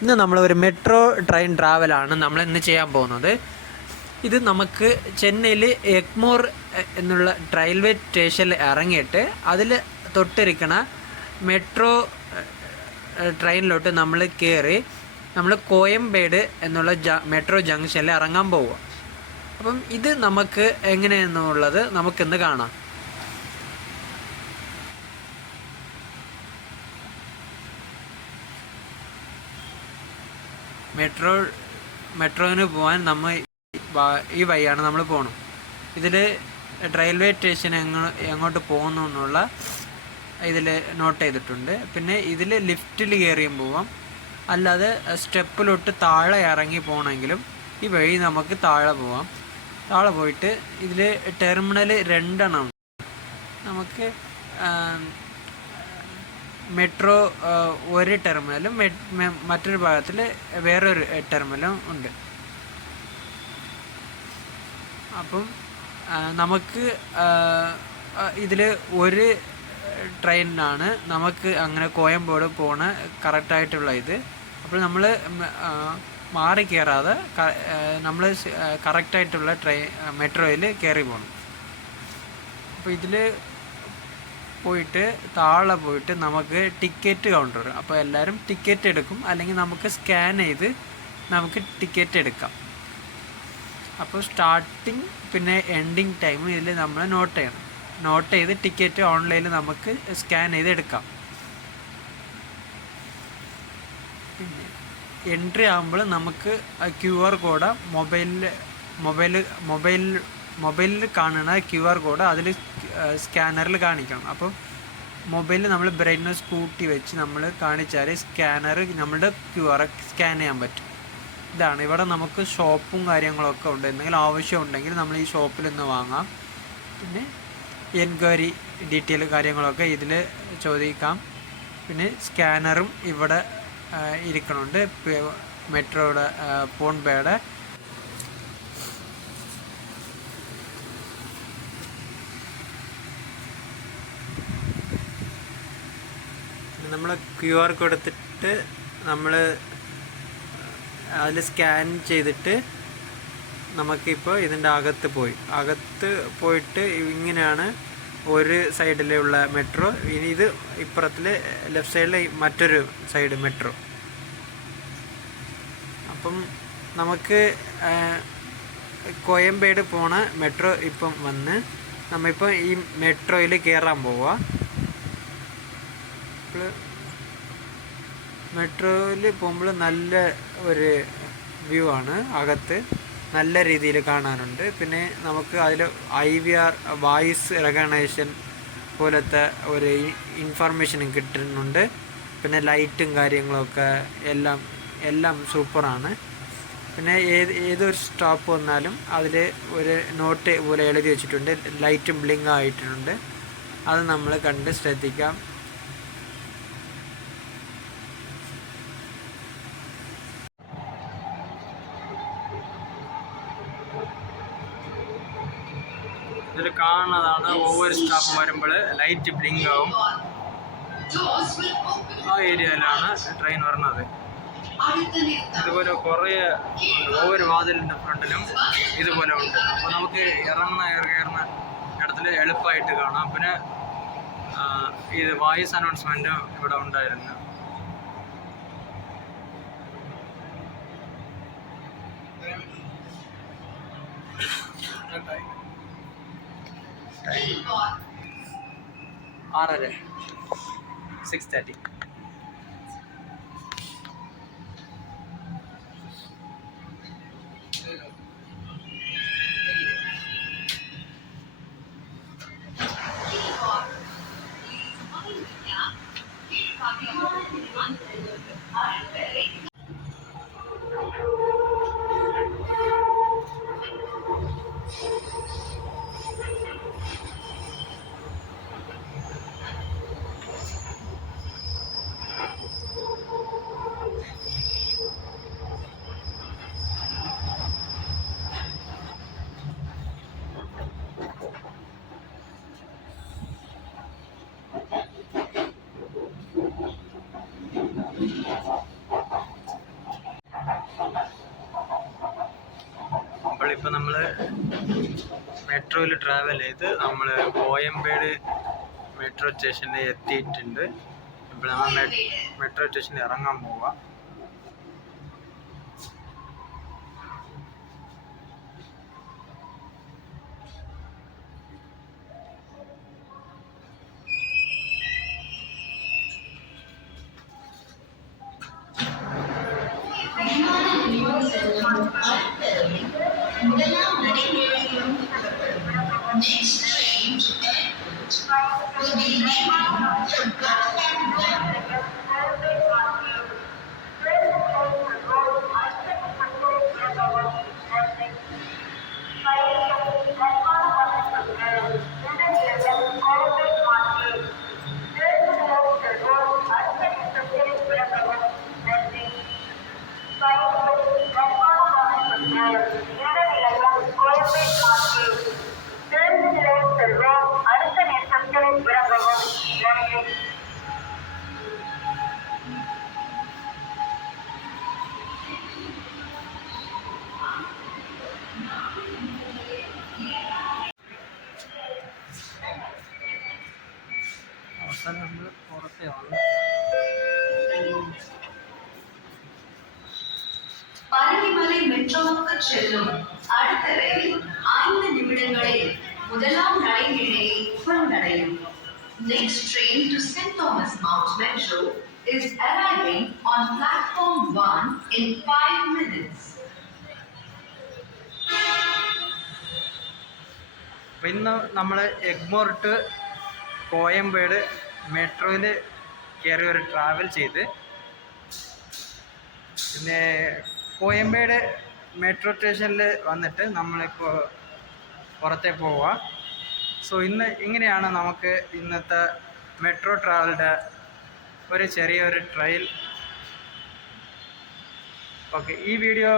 ഇന്ന് നമ്മൾ ഒരു മെട്രോ ട്രെയിൻ ട്രാവലാണ് നമ്മൾ ഇന്ന് ചെയ്യാൻ പോകുന്നത്. ഇത് നമുക്ക് ചെന്നൈയിൽ എഗ്മോർ എന്നുള്ള റെയിൽവേ സ്റ്റേഷനിൽ ഇറങ്ങിയിട്ട് അതിൽ തൊട്ടിരിക്കണ മെട്രോ ട്രെയിനിലോട്ട് നമ്മൾ കയറി നമ്മൾ കോയമ്പേട് എന്നുള്ള മെട്രോ ജംഗ്ഷനിൽ ഇറങ്ങാൻ പോവുക. അപ്പം ഇത് നമുക്ക് എങ്ങനെയെന്നുള്ളത് നമുക്കിന്ന് കാണാം. മെട്രോന് പോകാൻ നമ്മൾ ഈ വഴിയാണ് നമ്മൾ പോകണം. ഇതിൽ റെയിൽവേ സ്റ്റേഷൻ എങ്ങോട്ട് പോകുന്നു എന്നുള്ള ഇതിൽ നോട്ട് ചെയ്തിട്ടുണ്ട്. പിന്നെ ഇതിൽ ലിഫ്റ്റിൽ കയറിയും പോവാം, അല്ലാതെ സ്റ്റെപ്പിലോട്ട് താഴെ ഇറങ്ങി പോകണമെങ്കിലും ഈ വഴി നമുക്ക് താഴെ പോവാം. താഴെ പോയിട്ട് ഇതിൽ ടെർമിനൽ 2 നമുക്ക് മെട്രോ ഒരു ടെർമിനലും മറ്റൊരു ഭാഗത്തിൽ വേറൊരു ടെർമിനലും ഉണ്ട്. അപ്പം നമുക്ക് ഇതിൽ ഒരു ട്രെയിനിനാണ് നമുക്ക് അങ്ങനെ കോയമ്പോട് പോണ കറക്റ്റായിട്ടുള്ള ഇത്. അപ്പോൾ നമ്മൾ മാറി കയറാതെ നമ്മൾ കറക്റ്റായിട്ടുള്ള മെട്രോയിൽ കയറി പോകണം. അപ്പോൾ ഇതിൽ പോയിട്ട് താഴെ പോയിട്ട് നമുക്ക് ടിക്കറ്റ് കൗണ്ടർ, അപ്പോൾ എല്ലാവരും ടിക്കറ്റ് എടുക്കും, അല്ലെങ്കിൽ നമുക്ക് സ്കാൻ ചെയ്ത് നമുക്ക് ടിക്കറ്റ് എടുക്കാം. അപ്പോൾ സ്റ്റാർട്ടിങ് പിന്നെ എൻഡിങ് ടൈം ഇതിൽ നമ്മൾ നോട്ട് ചെയ്ത് ടിക്കറ്റ് ഓൺലൈനിൽ നമുക്ക് സ്കാൻ ചെയ്ത് എടുക്കാം. പിന്നെ എൻട്രി ആകുമ്പോൾ നമുക്ക് QR കോഡ് മൊബൈലിൽ കാണുന്ന QR കോഡ് അതിൽ സ്കാനറിൽ കാണിക്കണം. അപ്പോൾ മൊബൈലിൽ നമ്മൾ ബ്രൈറ്റ്നസ് കൂട്ടി വെച്ച് നമ്മൾ കാണിച്ചാൽ സ്കാനർ നമ്മുടെ QR സ്കാൻ ചെയ്യാൻ പറ്റും. ഇതാണ്. ഇവിടെ നമുക്ക് ഷോപ്പും കാര്യങ്ങളൊക്കെ ഉണ്ട്. എന്തെങ്കിലും ആവശ്യമുണ്ടെങ്കിൽ നമ്മൾ ഈ ഷോപ്പിൽ നിന്ന് വാങ്ങാം. പിന്നെ എൻക്വയറി ഡീറ്റെയിൽ കാര്യങ്ങളൊക്കെ ഇതിൽ ചോദിക്കാം. പിന്നെ സ്കാനറും ഇവിടെ ഇരിക്കണുണ്ട്. മെട്രോയുടെ ഫോൺപേയുടെ നമ്മൾ QR കോഡ് എടുത്തിട്ട് നമ്മൾ അതിൽ സ്കാൻ ചെയ്തിട്ട് നമുക്കിപ്പോൾ ഇതിൻ്റെ അകത്ത് പോയിട്ട് ഇങ്ങനെയാണ് ഒരു സൈഡിലുള്ള മെട്രോ. ഇനി ഇത് ഇപ്പുറത്തിൽ ലെഫ്റ്റ് സൈഡിൽ മറ്റൊരു സൈഡ് മെട്രോ. അപ്പം നമുക്ക് കോയമ്പേട് പോണ മെട്രോ ഇപ്പം വന്ന് നമ്മളിപ്പോൾ ഈ മെട്രോയിൽ കയറാൻ പോവുക. മെട്രോയിൽ പോകുമ്പോൾ നല്ല ഒരു വ്യൂ ആണ്, അകത്ത് നല്ല രീതിയിൽ കാണാനുണ്ട്. പിന്നെ നമുക്ക് അതിൽ IVR വോയിസ് റെക്കഗ്നേഷൻ പോലത്തെ ഒരു ഇൻഫർമേഷനും കിട്ടുന്നുണ്ട്. പിന്നെ ലൈറ്റും കാര്യങ്ങളൊക്കെ എല്ലാം സൂപ്പറാണ്. പിന്നെ ഏതൊരു സ്റ്റോപ്പ് വന്നാലും അതിൽ ഒരു നോട്ട് പോലെ എഴുതി വെച്ചിട്ടുണ്ട്, ലൈറ്റും ബ്ലിങ്ക് ആയിട്ടുണ്ട്. അത് നമ്മൾ കണ്ട് ശ്രദ്ധിക്കാം. ഇതിൽ കാണുന്നതാണ് ഓവർ സ്റ്റോപ്പ് വരുമ്പോൾ ലൈറ്റ് ബ്ലിങ്ക് ആവും. ആ ഏരിയയിലാണ് ട്രെയിൻ വരുന്നത്. ഇതുപോലെ കുറേ ഓവർ വാതിലിൻ്റെ ഫ്രണ്ടിലും ഇതുപോലെ ഉണ്ട്. അപ്പോൾ നമുക്ക് കയറുന്ന ഇടത്തിൽ എളുപ്പമായിട്ട് കാണാം. പിന്നെ ഇത് വോയിസ് അനൗൺസ്മെൻറ്റും ഇവിടെ ഉണ്ടായിരുന്നു. Time 6:30. നമ്മളിപ്പോൾ മെട്രോയിൽ ട്രാവൽ ചെയ്ത് നമ്മൾ കോയമ്പേട് മെട്രോ സ്റ്റേഷനിൽ എത്തിയിട്ടുണ്ട്. ഇപ്പോൾ നമ്മൾ മെട്രോ സ്റ്റേഷനിൽ ഇറങ്ങാൻ പോവാം. അവസാനം നമ്മൾ പുറത്തെയാണ്. பரங்கிமலை மெட்ரோவுக்கு செல்லும் அடுத்த ரயில் 5 நிமிடங்களில் முதலாம் நடைமேடையை வந்தடையும். Next train to St. Thomas Mount Metro is arriving on platform 1 in 5 minutes. ഇന്ന് നമ്മൾ എഗ്മോർ ടു കോയമ്പേട് മെട്രോയിൽ കയറി ഒരു ട്രാവൽ ചെയ്ത് പിന്നെ കോയമ്പേട് മെട്രോ സ്റ്റേഷനിൽ വന്നിട്ട് നമ്മളിപ്പോൾ പുറത്തേ പോവുക. സോ ഇങ്ങനെയാണ് നമുക്ക് ഇന്നത്തെ മെട്രോ ട്രാവലിൻ്റെ ഒരു ചെറിയൊരു ട്രയൽ. ഓക്കെ, ഈ വീഡിയോ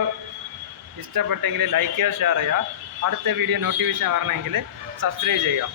ഇഷ്ടപ്പെട്ടെങ്കിൽ ലൈക്ക് ചെയ്യുക, ഷെയർ ചെയ്യുക. അടുത്ത വീഡിയോ നോട്ടിഫിക്കേഷൻ വരണമെങ്കിൽ സബ്സ്ക്രൈബ് ചെയ്യുക.